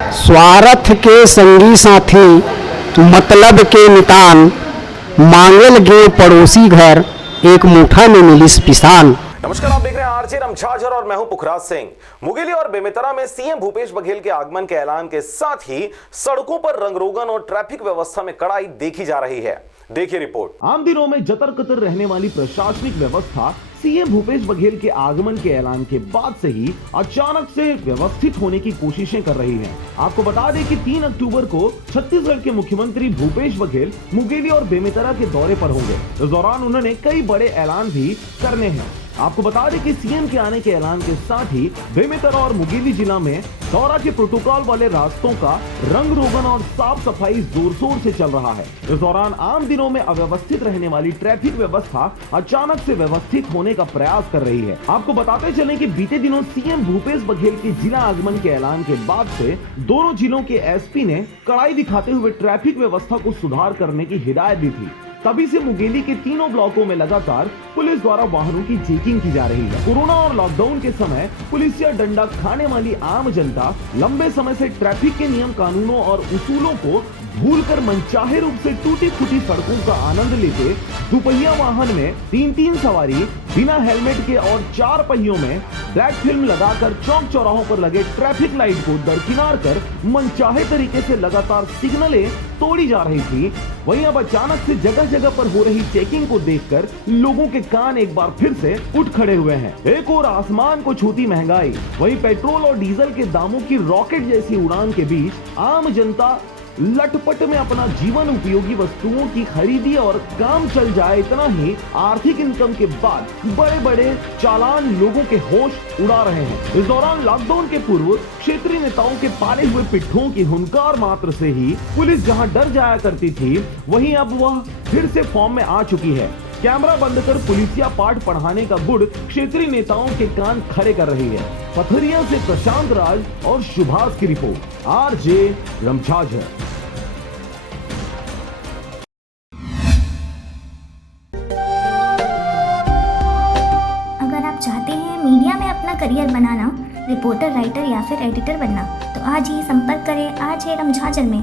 स्वार्थ के संगी साथी मतलब के नितान, मांगे लगे पड़ोसी घर, एक मुठा में मिलिस पिसान। नमस्कार, आप देख रहे हैं आरजे रमझाझर और मैं हूं पुखराज सिंह। मुंगेली और बेमेतरा में सीएम भूपेश बघेल के आगमन के ऐलान के साथ ही सड़कों पर रंगरोगन और ट्रैफिक व्यवस्था में कड़ाई देखी जा रही है। देखिए रिपोर्ट। आम दिनों में जतर कतर रहने वाली प्रशासनिक व्यवस्था सीएम भूपेश बघेल के आगमन के ऐलान के बाद से ही अचानक से व्यवस्थित होने की कोशिशें कर रही है। आपको बता दें कि 3 अक्टूबर को छत्तीसगढ़ के मुख्यमंत्री भूपेश बघेल मुंगेली और बेमेतरा के दौरे पर होंगे। इस दौरान उन्होंने कई बड़े ऐलान भी करने हैं। आपको बता दें कि सीएम के आने के ऐलान के साथ ही बेमेतरा और मुंगेली जिला में दौरा के प्रोटोकॉल वाले रास्तों का रंग रोगन और साफ सफाई जोर शोर से चल रहा है। इस दौरान आम दिनों में अव्यवस्थित रहने वाली ट्रैफिक व्यवस्था अचानक से व्यवस्थित होने का प्रयास कर रही है। आपको बताते चलें कि बीते दिनों सीएम भूपेश बघेल के जिला आगमन के ऐलान के बाद से दोनों जिलों के एसपी ने कड़ाई दिखाते हुए ट्रैफिक व्यवस्था को सुधार करने की हिदायत दी थी। तभी से मुंगेली के तीनों ब्लॉकों में लगातार पुलिस द्वारा वाहनों की चेकिंग की जा रही है। कोरोना और लॉकडाउन के समय पुलिस या डंडा खाने वाली आम जनता लंबे समय से ट्रैफिक के नियम कानूनों और उसूलों को भूलकर मनचाहे रूप से टूटी फूटी सड़कों का आनंद लेते दुपहिया वाहन में 3-3 सवारी बिना हेलमेट के और 4 पहियों में ब्लैक फिल्म लगाकर चौक चौराहों पर लगे ट्रैफिक लाइट को दरकिनार कर मनचाहे तरीके से लगातार सिग्नलें तोड़ी जा रही थी। वहीं अब अचानक से जगह जगह पर हो रही चेकिंग को देखकर लोगों के कान एक बार फिर से उठ खड़े हुए हैं। एक और आसमान को छूती महंगाई, वहीं पेट्रोल और डीजल के दामों की रॉकेट जैसी उड़ान के बीच आम जनता लटपट में अपना जीवन उपयोगी वस्तुओं की खरीदी और काम चल जाए इतना ही आर्थिक इनकम के बाद बड़े बड़े चालान लोगों के होश उड़ा रहे हैं। इस दौरान लॉकडाउन के पूर्व क्षेत्रीय नेताओं के पाले हुए पिट्ठों की हुंकार मात्र से ही पुलिस जहां डर जाया करती थी, वहीं अब वह फिर से फॉर्म में आ चुकी है। कैमरा बंद कर पुलिसिया पाठ पढ़ाने का गुड़ क्षेत्रीय नेताओं के कान खड़े कर रही है। पथरिया से प्रशांत राज और सुभाष की रिपोर्ट, आरजे रमझाझर। अगर आप चाहते हैं मीडिया में अपना करियर बनाना, रिपोर्टर, राइटर या फिर एडिटर बनना, तो आज ही संपर्क करें आरजे रमझाझर में।